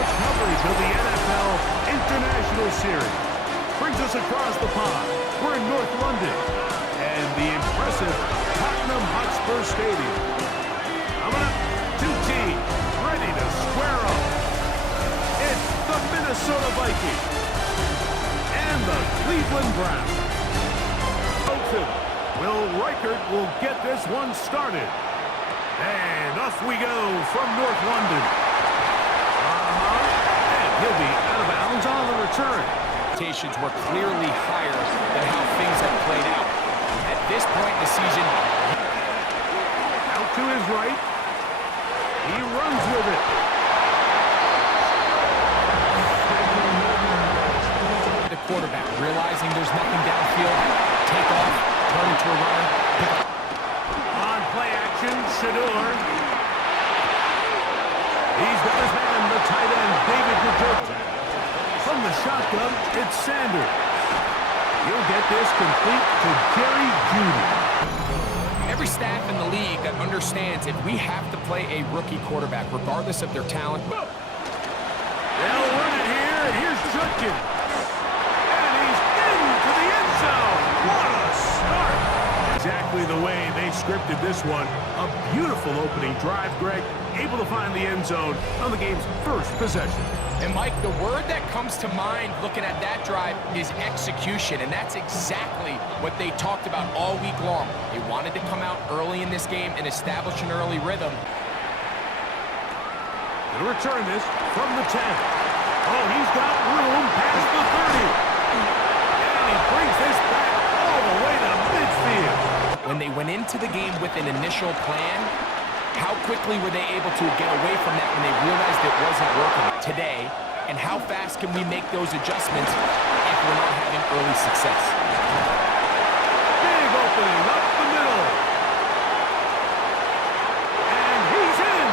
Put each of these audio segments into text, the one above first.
for coverage of the NFL International Series. Brings us across the pond. We're in North London and the impressive Tottenham Hotspur Stadium. Coming up, two teams ready to square up. It's the Minnesota Vikings and the Cleveland Browns. Will Reichert will get this one started. And off we go from North London. And he'll be out of bounds on the return. Expectations were clearly higher than how things have played out. At this point in the season, out to his right. He runs with it. The quarterback, realizing there's nothing downfield, take off, turn into a runner, pick up. On play action, Shadeur. He's got his man, the tight end, David Shadeur. From the shotgun, it's Sanders. He'll get this complete to Jerry Jeudy. Every staff in the league that understands if we have to play a rookie quarterback, regardless of their talent. They'll run it here, and here's Judkins. And he's into the end zone. What a start! Exactly the way they scripted this one. A beautiful opening drive, Greg. Able to find the end zone on the game's first possession. And Mike, the word that comes to mind looking at that drive is execution, and that's exactly what they talked about all week long. They wanted to come out early in this game and establish an early rhythm. Gonna return this from the 10. Oh, he's got room past the 30. And he brings this back all the way to midfield. When they went into the game with an initial plan, how quickly were they able to get away from that when they realized it wasn't working today? And how fast can we make those adjustments if we're not having early success? Big opening up the middle. And he's in.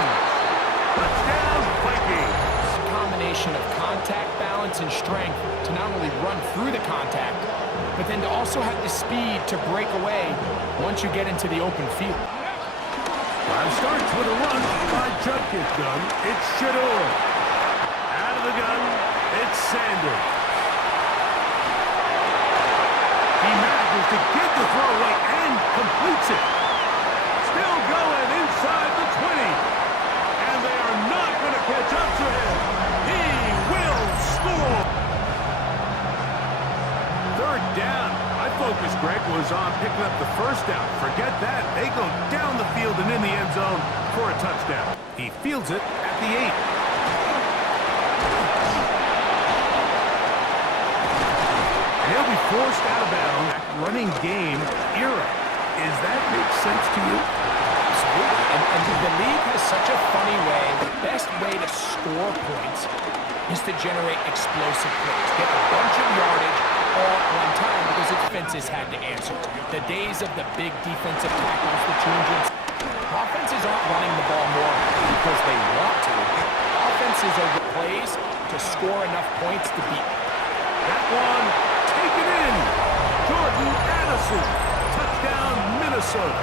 Touchdown, Vikings. A combination of contact, balance, and strength to not only run through the contact, but then to also have the speed to break away once you get into the open field. Drive starts with a run by Judkins. Gun, it's Shadeur. Out of the gun, it's Sanders. He manages to get the throw away and completes it. Still going inside the 20. And they are not going to catch up to him. He will score. Third down. My focus, Greg, was on picking up the first down. Forget that. They go down the field and in the end zone for a touchdown. He fields it at the 8. And he'll be forced out of bounds. Running game era. Is that make sense to you? Absolutely. And the league has such a funny way. The best way to score points is to generate explosive plays. Get a bunch of yardage all at one time because defenses had to answer. The days of the big defensive tackles, the 200s. Offenses aren't running the ball more because they want to. Offenses are the plays to score enough points to beat. That one taken in. Jordan Addison. Touchdown, Minnesota.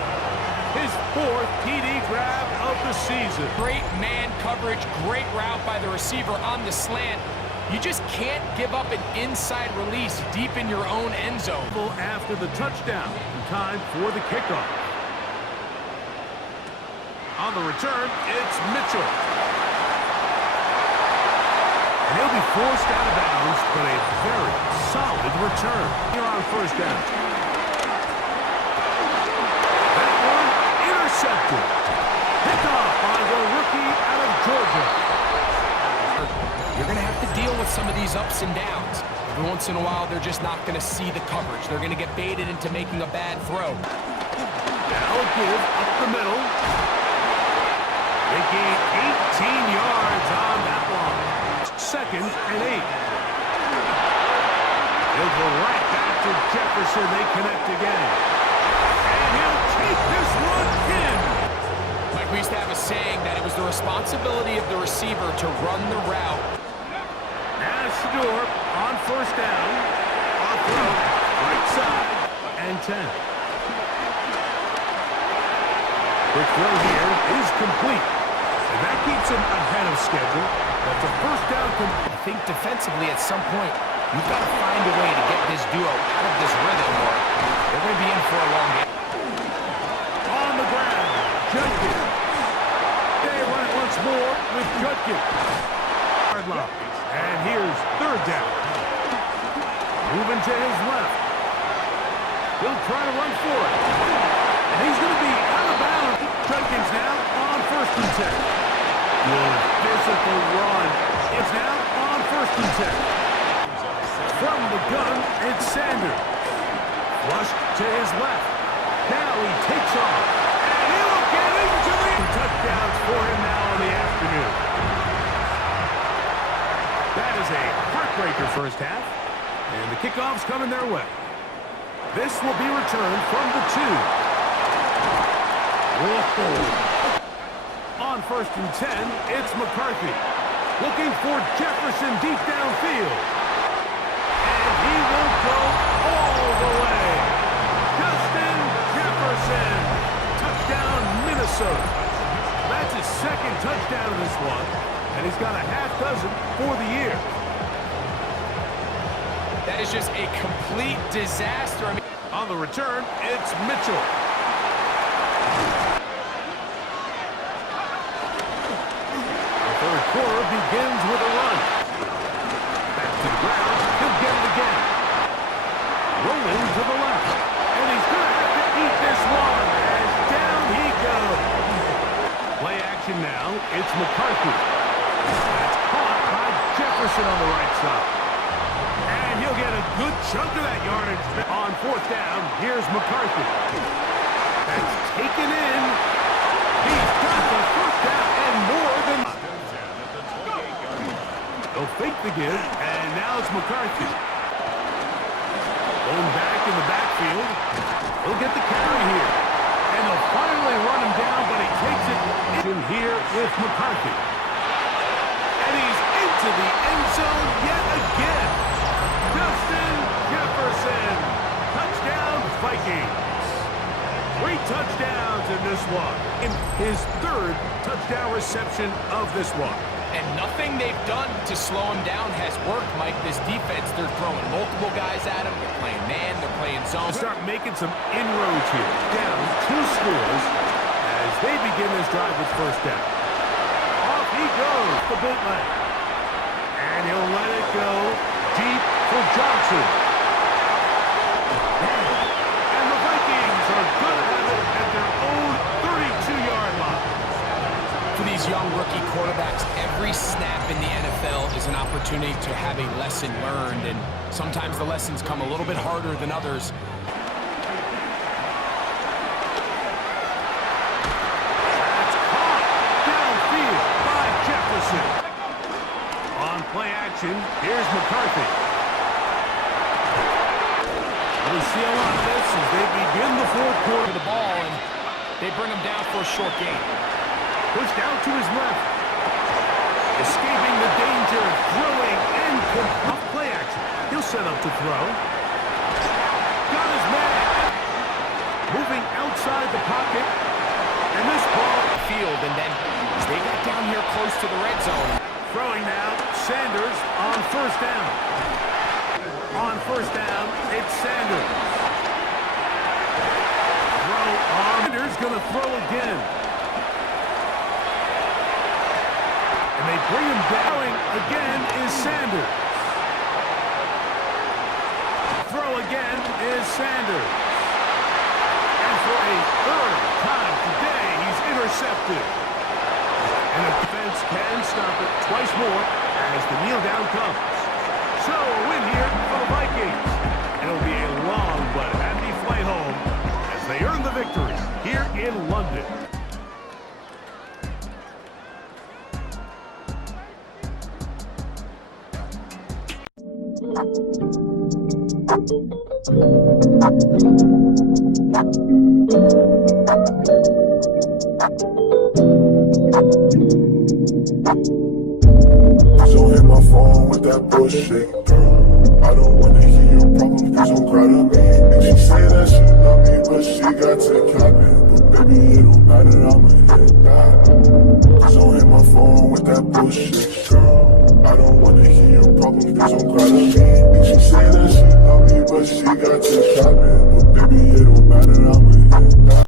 His 4th TD grab of the season. Great man coverage, great route by the receiver on the slant. You just can't give up an inside release deep in your own end zone. After the touchdown, time for the kickoff. On the return, it's Mitchell. And he'll be forced out of bounds, but a very solid return. Here on first down. That one intercepted. Picked off by the rookie out of Georgia. You're going to have to deal with some of these ups and downs. Every once in a while, they're just not going to see the coverage. They're going to get baited into making a bad throw. Now give up the middle. They gain 18 yards on that one. 2nd and 8. He'll go right back to Jefferson. They connect again. And he'll take this one in. Like we used to have a saying that it was the responsibility of the receiver to run the route. Now Shadeur on first down. Off road, right side, and 10. Quick throw here is complete. And that keeps him ahead of schedule. That's a first down. I think defensively at some point, you've got to find a way to get this duo out of this rhythm or they're going to be in for a long game. On the ground, Judkins. They run it once more with Judkins. And here's third down. Moving to his left. He'll try to run for it. And he's going to be out of bounds. Judkins now on 1st and 10. Good physical run. It's now on 1st and 10. From the gun, it's Sanders. Flushed to his left. Now he takes off. And he'll get into the touchdowns for him now in the afternoon. That is a heartbreaker first half. And the kickoff's coming their way. This will be returned from the 2. Whoa. On 1st and 10, it's McCarthy. Looking for Jefferson deep downfield. And he will go all the way. Justin Jefferson. Touchdown, Minnesota. That's his second touchdown of this one. And he's got a half dozen for the year. That is just a complete disaster. I mean, on the return, it's Mitchell. The third quarter begins with a run. Back to the ground. He'll get it again. Rolling to the left. And he's going to have to eat this one. And down he goes. Play action now. It's McCarthy. That's caught by Jefferson on the right side. And he'll get a good chunk of that yardage. On 4th down, here's McCarthy. That's taken in. He's got the first down and more than... They'll fake the give, and now it's McCarthy. Going back in the backfield. He'll get the carry here. And they'll finally run him down, but he takes it in here with McCarthy. And he's into the end zone yet again. Justin Jefferson. Touchdown, Vikings. 3 touchdowns in this one. In his 3rd touchdown reception of this one. and nothing they've done to slow him down has worked, Mike. This defense, they're throwing multiple guys at him. They're playing man, they're playing zone. Start making some inroads here. Down 2 scores as they begin this drive with first down. Off he goes, the bootleg. And he'll let it go deep for Johnson. And the Vikings are going to have it at their own 32-yard line. For these young rookie quarterbacks, every snap in the NFL is an opportunity to have a lesson learned, and sometimes the lessons come a little bit harder than others. That's caught downfield by Jefferson. On play action, here's McCarthy. We see a lot of this as they begin the 4th quarter. The ball, and they bring him down for a short gain. Pushed out to his left. Escaping the danger, throwing, and off play action. He'll set up to throw. Got his man. Moving outside the pocket. And this ball Field, and then as they got down here close to the red zone. throwing now. Sanders on first down. On first down, it's Sanders. Throw on. Sanders gonna throw again. And they bring him down. Again is Sanders. Throw again is Sanders. And for a 3rd time today, he's intercepted. And the defense can stop it twice more as the kneel down comes. So a win here for the Vikings. It'll be a long but happy flight home as they earn the victory here in London. Don't hit my phone with that bullshit, girl. I don't wanna hear your problems, please don't cry to me. And she say that she love me, but she got to capping. But baby, it don't matter, I'ma hit back. Don't hit my phone with that bullshit, girl. I don't wanna hear your problems, please don't cry to me. And she say that she love me, but she got to capping. But baby, it don't matter, I'ma hit that.